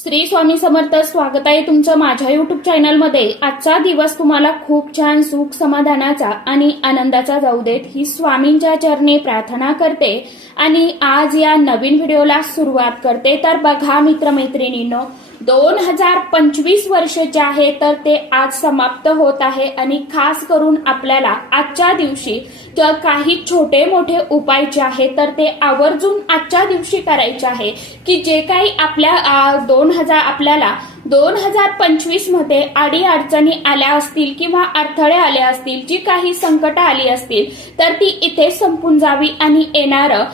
श्री स्वामी समर्थ. स्वागत आहे तुमचं माझ्या युट्यूब चॅनलमध्ये. आजचा दिवस तुम्हाला खूप छान सुख समाधानाचा आणि आनंदाचा जाऊ देत ही स्वामींच्या चरणी प्रार्थना करते आणि आज या नवीन व्हिडिओला सुरुवात करते. तर बघा मित्रमैत्रिणींनो, 2025 वर्ष जे आहे तर ते आज समाप्त होत आहे आणि खास करून आपल्याला आजच्या दिवशी काही छोटे मोठे उपाय जे आहे तर ते आवर्जून आजच्या दिवशी करायचे आहे की जे काही आपल्या आपल्याला 2025 मध्ये अडी अडचणी आल्या असतील किंवा अडथळे आले असतील, जी काही संकट आली असतील तर ती इथे संपून जावी आणि येणारं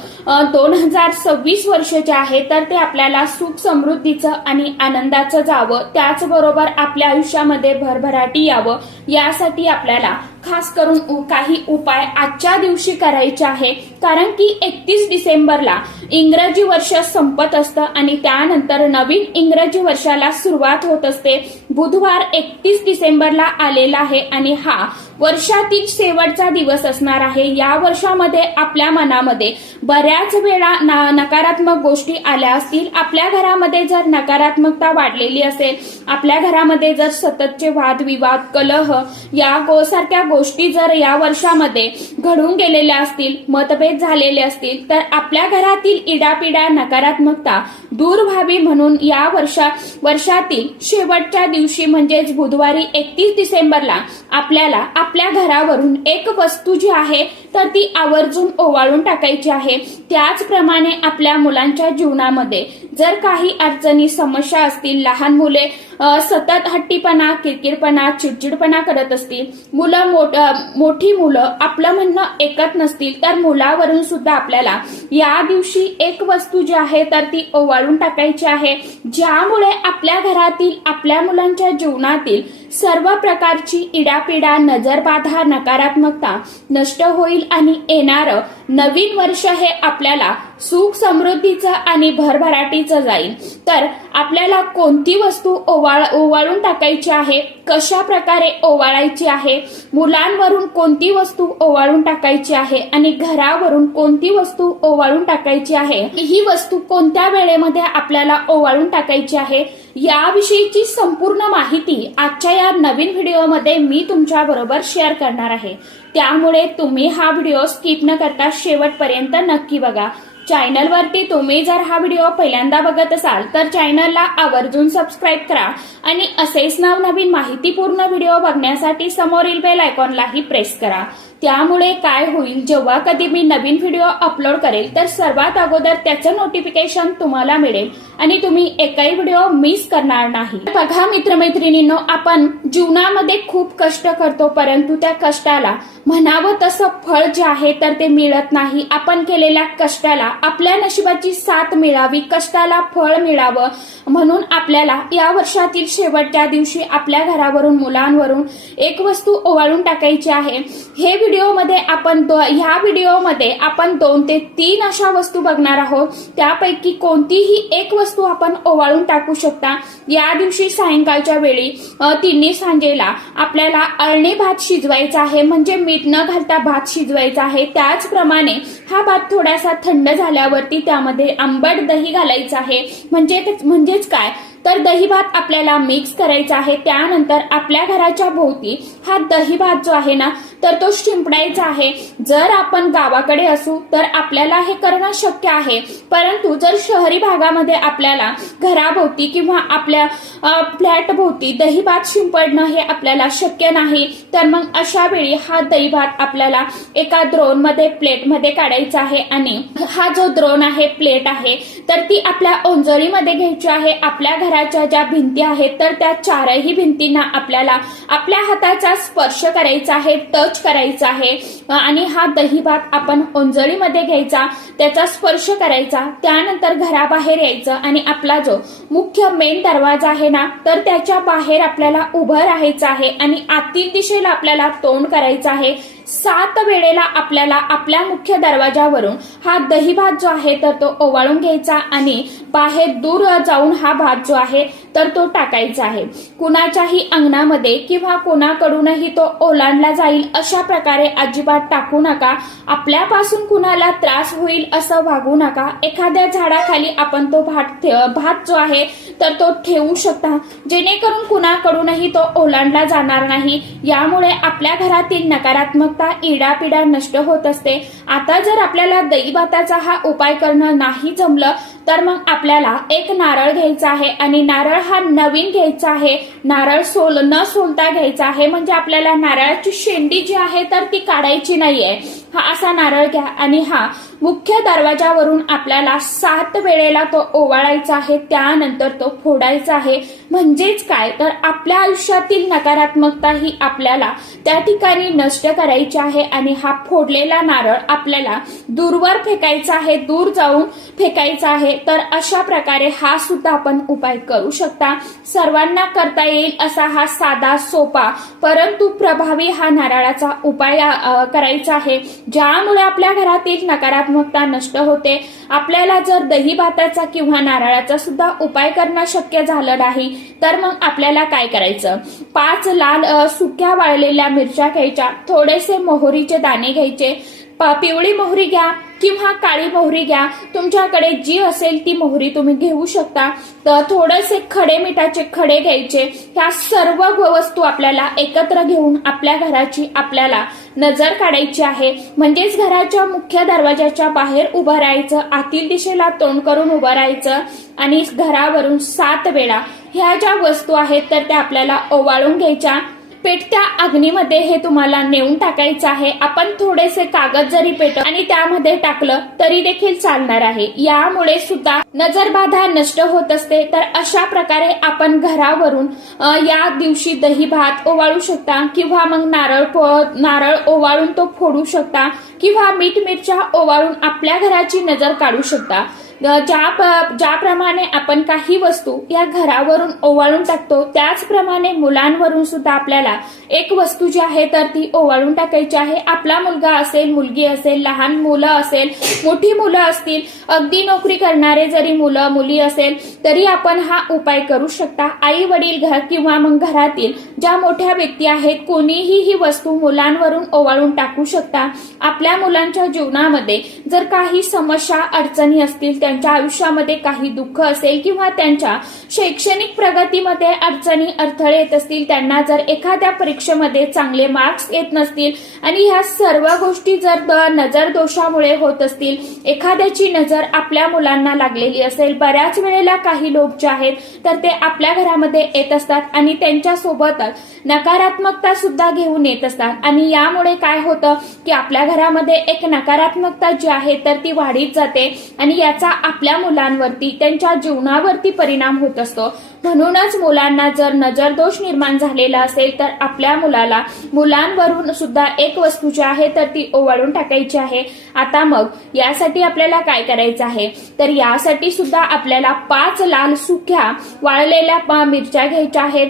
2026 वर्ष जे आहे तर ते आपल्याला सुख समृद्धीचं आणि आनंदाचं जावं, त्याचबरोबर आपल्या आयुष्यामध्ये भरभराटी यावं यासाठी आपल्याला खास करून काही उपाय आजच्या दिवशी करायचे आहे. कारण की 31 डिसेंबरला इंग्रजी वर्ष संपत असतं आणि त्यानंतर नवीन इंग्रजी वर्षाला सुरुवात होत असते. बुधवार 31 डिसेंबरला आलेला आहे आणि हा वर्षातील शेवटचा दिवस असणार आहे. या वर्षामध्ये आपल्या मनामध्ये बऱ्याच वेळा नकारात्मक गोष्टी आल्या असतील. आपल्या घरामध्ये जर नकारात्मकता वाढलेली असेल, आपल्या घरामध्ये जर सततचे वादविवाद, कलह या सारख्या गोष्टी जर या वर्षामध्ये घडून गेलेल्या असतील, मतभेद झालेले असतील, तर आपल्या घरातील इडापिडा नकारात्मकता दूर व्हावी म्हणून या वर्षातील शेवटच्या दिवशी म्हणजेच बुधवारी 31 डिसेंबरला आपल्याला आपल्या घरावरून एक वस्तू जी आहे तर ती आवर्जून ओवाळून टाकायची आहे. त्याचप्रमाणे आपल्या मुलांच्या जीवनामध्ये जर काही अडचणी समस्या असतील, लहान मुले सतत हट्टीपणा, किरकिरपणा, चिडचिडपणा करत असतील, मोठी मुलं आपलं म्हणणं ऐकत नसतील, तर मुलावरून सुद्धा आपल्याला या दिवशी एक वस्तू जी आहे तर ती ओवाळून टाकायची आहे, ज्यामुळे आपल्या घरातील आपल्या मुलांच्या जीवनातील सर्व प्रकारची इडापिडा, नजरबाधा, नकारात्मकता नष्ट होईल आणि येणारं नवीन वर्ष हे आपल्याला सुख समृद्धीचं आणि भरभराटीचं जाईल. तर आपल्याला कोणती वस्तू ओवाळून टाकायची आहे, कशा प्रकारे ओवाळायची आहे, मुलांवरून कोणती वस्तू ओवाळून टाकायची आहे आणि घरावरून कोणती वस्तू ओवाळून टाकायची आहे, ही वस्तू कोणत्या वेळेमध्ये आपल्याला ओवाळून टाकायची आहे, याविषयीची संपूर्ण माहिती आजच्या या नवीन व्हिडिओमध्ये मी तुमच्या बरोबर शेअर करणार आहे. त्यामुळे तुम्ही हा व्हिडिओ स्किप न करता शेवटपर्यंत नक्की बघा. चॅनलवरती तुम्ही जर हा व्हिडिओ पहिल्यांदा बघत असाल तर चॅनलला आवर्जून सबस्क्राईब करा आणि असेच नवनवीन माहितीपूर्ण व्हिडिओ बघण्यासाठी समोरील बेल आयकॉनलाही प्रेस करा. त्यामुळे काय होईल, जेव्हा कधी मी नवीन व्हिडिओ अपलोड करेल तर सर्वात अगोदर त्याचं नोटिफिकेशन तुम्हाला मिळेल आणि तुम्ही एकही व्हिडिओ मिस करणार नाही. बघा मित्रमैत्रिणींनो, आपण जीवनामध्ये खूप कष्ट करतो परंतु त्या कष्टाला म्हणावं तसं फळ जे आहे तर ते मिळत नाही. आपण केलेल्या कष्टाला आपल्या नशिबाची साथ मिळावी, कष्टाला फळ मिळावं म्हणून आपल्याला या वर्षातील शेवटच्या दिवशी आपल्या घरावरून, मुलांवरून एक वस्तू ओवाळून टाकायची आहे. ह्या व्हिडिओमध्ये आपण 2 ते 3 अशा वस्तू बघणार आहोत. त्यापैकी कोणतीही एक वस्तू आपण ओवाळून टाकू शकता. या दिवशी सायंकाळच्या वेळी तिन्ही सांजेला आपल्याला अळणी भात शिजवायचा आहे, म्हणजे मीठ न घालता भात शिजवायचा आहे. त्याचप्रमाणे हा भात थोडासा थंड झाल्यावरती त्यामध्ये आंबट दही घालायचं आहे. म्हणजेच काय तर दही भात आपल्याला मिक्स करायचा आहे. त्यानंतर आपल्या घराच्या भोवती हा दही भात जो आहे ना तर तो शिंपडायचा आहे. जर आपण गावाकडे असू तर आपल्याला हे करणं शक्य आहे, परंतु जर शहरी भागामध्ये आपल्याला घराभोवती किंवा आपल्या फ्लॅट भोवती दही भात शिंपडणं हे आपल्याला शक्य नाही, तर मग अशा वेळी हा दही भात आपल्याला एका द्रोणमध्ये, प्लेटमध्ये काढायचा आहे आणि हा जो द्रोण आहे, प्लेट आहे, तर ती आपल्या ओंजळीमध्ये घ्यायची आहे. आपल्या घराच्या ज्या भिंती आहेत तर त्या चारही भिंतींना आपल्याला आपल्या हाताचा स्पर्श करायचा आहे, टच करायचा आहे आणि हा दही भात आपण ओंजळीमध्ये घ्यायचा, त्याचा स्पर्श करायचा. त्यानंतर घराबाहेर यायचं आणि आपला जो मुख्य मेन दरवाजा आहे ना तर त्याच्या बाहेर आपल्याला उभं राहायचं आहे आणि आतील दिशेला आपल्याला तोंड करायचं आहे. 7 वेळेला आपल्याला आपल्या मुख्य दरवाजावरून हा दही भात जो आहे तर तो ओवाळून घ्यायचा आणि बाहेर दूर जाऊन हा भात जो आहे तर तो टाकायचा आहे. कुणाच्याही अंगणामध्ये किंवा कोणाकडूनही तो ओलांडला जाईल अशा प्रकारे अजिबात टाकू नका. आपल्यापासून कुणाला त्रास होईल असं वागू नका. एखाद्या झाडाखाली आपण तो भात जो आहे तर तो ठेवू शकता, जेणेकरून कुणाकडूनही तो ओलांडला जाणार नाही. यामुळे आपल्या घरातील नकारात्मकता, इडापिडा नष्ट होत असते. आता जर आपल्याला दही भाताचा हा उपाय करणं नाही जमलं तर मग आपल्याला एक नारळ घ्यायचा आहे आणि नारळ हा नवीन घ्यायचा आहे. नारळ न सोलता घ्यायचा आहे, म्हणजे आपल्याला नारळाची शेंडी जी आहे तर ती काढायची नाहीये. हा असा नारळ घ्या आणि हा मुख्य दरवाजावरून आपल्याला 7 वेळेला तो ओवाळायचा आहे. त्यानंतर तो फोडायचा आहे. म्हणजेच काय तर आपल्या आयुष्यातील नकारात्मकता ही आपल्याला त्या ठिकाणी नष्ट करायची आहे आणि हा फोडलेला नारळ आपल्याला दूरवर फेकायचा आहे, दूर जाऊन फेकायचा आहे. तर अशा प्रकारे हा सुद्धा आपण उपाय करू शकता. सर्वांना करता येईल असा हा साधा, सोपा परंतु प्रभावी हा नारळाचा उपाय करायचा आहे, ज्यामुळे आपल्या घरातील नकारात्मकता नष्ट होते. आपल्याला जर दही भाताचा किंवा नारळाचा सुद्धा उपाय करणं शक्य झालं नाही तर मग आपल्याला काय करायचं, 5 लाल सुक्या वाळलेल्या मिरच्या घ्यायच्या, थोडेसे मोहरीचे दाणे घ्यायचे, पिवळी मोहरी घ्या किंवा काळी मोहरी घ्या, तुमच्याकडे जी असेल ती मोहरी तुम्ही घेऊ शकता. तर थोडेसे खडे मिठाचे खडे घ्यायचे. ह्या सर्व वस्तू आपल्याला एकत्र घेऊन आपल्या घराची आपल्याला नजर काढायची आहे. म्हणजेच घराच्या मुख्य दरवाजाच्या बाहेर उभं राहायचं, आतील दिशेला तोंड करून उभं राहायचं आणि घरावरून 7 वेळा ह्या ज्या वस्तू आहेत तर त्या आपल्याला ओवाळून घ्यायच्या. पेटत्या अग्नीमध्ये हे तुम्हाला नेऊन टाकायचं आहे. आपण थोडेसे कागद जरी पेट आणि त्यामध्ये टाकलं तरी देखील चालणार आहे. यामुळे सुद्धा नजरबाधा नष्ट होत असते. तर अशा प्रकारे आपण घरावरून या दिवशी दही भात ओवाळू शकता किंवा मग नारळ ओवाळून तो फोडू शकता किंवा मीठ मिरच्या ओवाळून आपल्या घराची नजर काढू शकता. ज्याप्रमाणे आपण काही वस्तू या घरावरून ओवाळून टाकतो त्याचप्रमाणे मुलांवरून सुद्धा आपल्याला एक वस्तू जी आहे तर ती ओवाळून टाकायची आहे. आपला मुलगा असेल, मुलगी असेल, लहान मुलं असेल, मोठी मुलं असतील, अगदी नोकरी करणारे जरी मुलं मुली असेल तरी आपण हा उपाय करू शकता. आई वडील किंवा मग घरातील ज्या मोठ्या व्यक्ती आहेत कोणीही ही वस्तू मुलांवरून ओवाळून टाकू शकता. आपल्या मुलांच्या जीवनामध्ये जर काही समस्या अडचणी असतील, त्यांच्या आयुष्यामध्ये काही दुःख असेल किंवा त्यांच्या शैक्षणिक प्रगतीमध्ये अडचणी अडथळे येत असतील, त्यांना जर एखाद्या परीक्षेमध्ये चांगले मार्क्स येत नसतील आणि ह्या सर्व गोष्टी जर नजर दोषामुळे होत असतील, एखाद्याची नजर आपल्या मुलांना लागलेली असेल, बऱ्याच वेळेला काही लोक जे आहेत तर ते आपल्या घरामध्ये येत असतात आणि त्यांच्या सोबतच नकारात्मकता सुद्धा घेऊन येत असतात आणि यामुळे काय होतं की आपल्या घरामध्ये एक नकारात्मकता जी आहे तर ती वाढीत जाते आणि याचा आपल्या मुलांवरती, त्यांच्या जीवनावरती परिणाम होत असतो. म्हणूनच मुलांना जर नजरदोष निर्माण झालेला असेल तर आपल्या मुलांवरून सुद्धा एक वस्तू जी आहे तर ती ओवाळून टाकायची आहे. आता मग यासाठी आपल्याला काय करायचं आहे तर यासाठी सुद्धा आपल्याला 5 लाल सुक्या वाळलेल्या मिरच्या घ्यायच्या आहेत.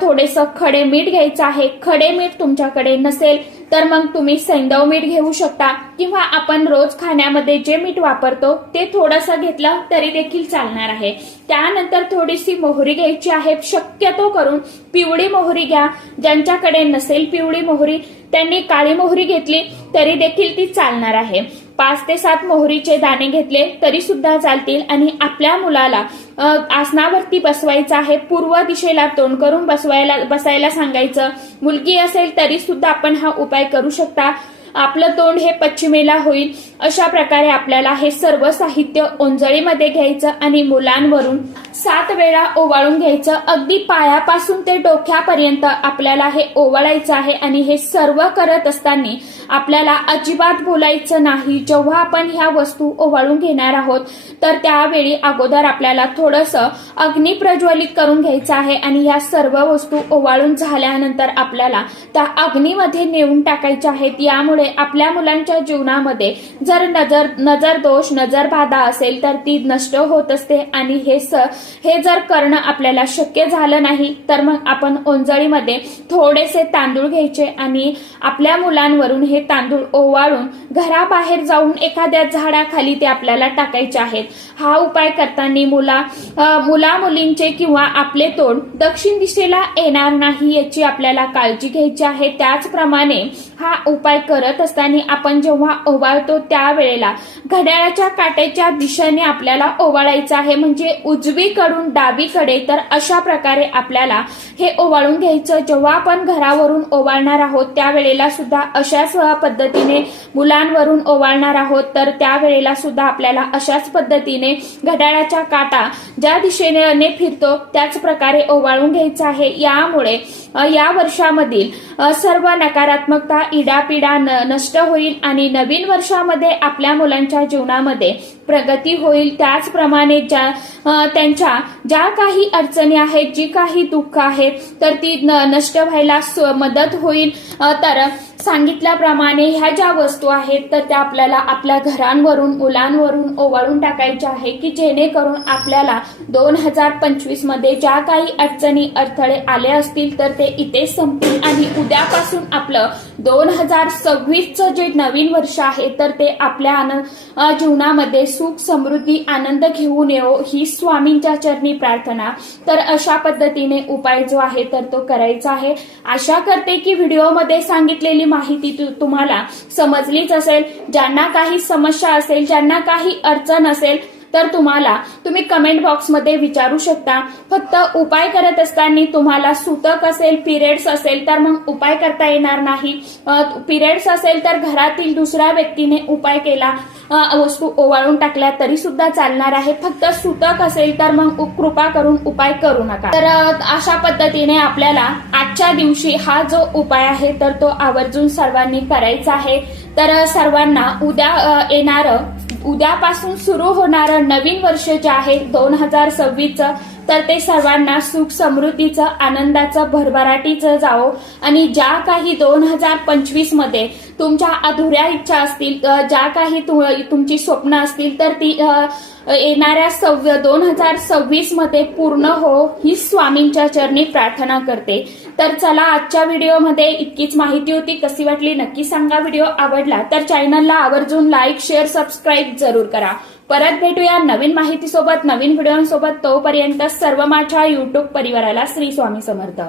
थोडेसं खडे मीठ घ्यायचं आहे. खडे मीठ तुमच्याकडे नसेल तर मग तुम्ही सैंधव मीठ घेऊ शकता किंवा आपण रोज खाण्यामध्ये जे मीठ वापरतो ते थोडंसं घेतलं तरी देखील चालणार आहे. त्यानंतर थोडीशी मोहरी घ्यायची आहे. शक्यतो करून पिवळी मोहरी घ्या. ज्यांच्याकडे नसेल पिवळी मोहरी त्यांनी काळी मोहरी घेतली तरी देखील ती चालणार आहे. 5 ते 7 मोहरीचे दाणे घेतले तरी सुद्धा चालतील आणि आपल्या मुलाला आसनावरती बसवायचं आहे. पूर्व दिशेला तोंड करून बसायला सांगायचं. मुलगी असेल तरी सुद्धा आपण हा उपाय करू शकता. आपलं तोंड हे पश्चिमेला होईल अशा प्रकारे आपल्याला हे सर्व साहित्य ओंजळीमध्ये घ्यायचं आणि मुलांवरून 7 वेळा ओवाळून घ्यायचं. अगदी पायापासून ते डोक्यापर्यंत आपल्याला हे ओवाळायचं आहे आणि हे सर्व करत असताना आपल्याला अजिबात बोलायचं नाही. जेव्हा आपण ह्या वस्तू ओवाळून घेणार आहोत तर त्यावेळी अगोदर आपल्याला थोडंसं अग्नी प्रज्वलित करून घ्यायचं आहे आणि ह्या सर्व वस्तू ओवाळून झाल्यानंतर आपल्याला त्या अग्नीमध्ये नेऊन टाकायच्या आहेत. यामुळे आपल्या मुलांच्या जीवनामध्ये जर नजर दोष, नजरबाधा असेल तर ती नष्ट होत असते आणि हे जर करणं आपल्याला शक्य झालं नाही तर मग आपण ओंजळीमध्ये थोडेसे तांदूळ घ्यायचे आणि आपल्या मुलांवरून हे हे तांदूळ ओवाळून घराबाहेर जाऊन एखाद्या झाडाखाली ते आपल्याला टाकायचे आहेत. हा उपाय करताना मुला मुलींचे किंवा आपले तोंड दक्षिण दिशेला येणार नाही याची आपल्याला काळजी घ्यायची आहे. त्याचप्रमाणे हा उपाय करत असताना आपण जेव्हा ओवाळतो त्यावेळेला घड्याळाच्या काट्याच्या दिशेने आपल्याला ओवाळायचं आहे, म्हणजे उजवीकडून डावीकडे. तर अशा प्रकारे आपल्याला हे ओवाळून घ्यायचं. जेव्हा आपण घरावरून ओवाळणार आहोत त्यावेळेला सुद्धा अशाच पद्धतीने मुलांवरून ओवाळणार आहोत, तर त्यावेळेला सुद्धा आपल्याला अशाच पद्धतीने घड्याळाच्या काटा ज्या दिशेने फिरतो त्याच प्रकारे ओवाळून घ्यायचं आहे. यामुळे या वर्षामधील सर्व नकारात्मकता इडापिडा नष्ट होईल आणि नवीन वर्षामध्ये आपल्या मुलांच्या जीवनामध्ये प्रगती होईल. त्याचप्रमाणे त्यांच्या ज्या काही अडचणी आहेत, जी काही दुःख आहेत, तर ती नष्ट व्हायला मदत होईल. तर सांगितल्याप्रमाणे ह्या ज्या वस्तू आहेत तर त्या आपल्याला आपल्या घरांवरून मुलांवरून ओवाळून टाकायच्या आहे, की जेणेकरून आपल्याला 2025 मध्ये ज्या काही अडचणी अडथळे आले असतील तर ते इथे संपतील आणि उद्यापासून आपलं 2026चं जे नवीन वर्ष आहे तर ते आपल्या जीवनामध्ये सुख समृद्धी आनंद घेऊन येवो ही स्वामींच्या चरणी प्रार्थना. तर अशा पद्धतीने उपाय जो आहे तर तो करायचा आहे. आशा करते की व्हिडिओमध्ये सांगितलेली माहिती तुम्हाला समजलीच असेल. ज्यांना काही समस्या असेल, ज्यांना काही अडचण असेल तर तुम्ही कमेंट बॉक्समध्ये विचारू शकता. फक्त उपाय करत असताना तुम्हाला सूतक असेल, पिरियड्स असेल तर मग उपाय करता येणार नाही. पिरियड्स असेल तर घरातील दुसऱ्या व्यक्तीने उपाय केला, वस्तू ओवाळून टाकल्या तरी सुद्धा चालणार आहे. फक्त सूतक असेल तर मग कृपा करून उपाय करू नका. तर अशा पद्धतीने आपल्याला आजच्या दिवशी हा जो उपाय आहे तर तो आवर्जून सर्वांनी करायचा आहे. तर सर्वांना उद्यापासून सुरू होणारं नवीन वर्ष जे आहे 2026चं तर ते सर्वांना सुख समृद्धीचं आनंदाचं भरभराटीचं जावो आणि ज्या काही 2025 मध्ये तुमच्या अधुऱ्या इच्छा असतील, ज्या काही तुमची स्वप्न असतील तर ती येणाऱ्या 2026 मध्ये पूर्ण हो ही स्वामींच्या चरणी प्रार्थना करते. तर चला आजच्या व्हिडिओमध्ये इतकीच माहिती होती. कशी वाटली नक्की सांगा. व्हिडिओ आवडला तर चॅनलला आवर्जून लाईक शेअर सबस्क्राईब जरूर करा. परत भेटूया नवीन माहितीसोबत नवीन व्हिडिओसोबत. तोपर्यंत सर्व माझ्या युट्यूब परिवाराला श्री स्वामी समर्थ.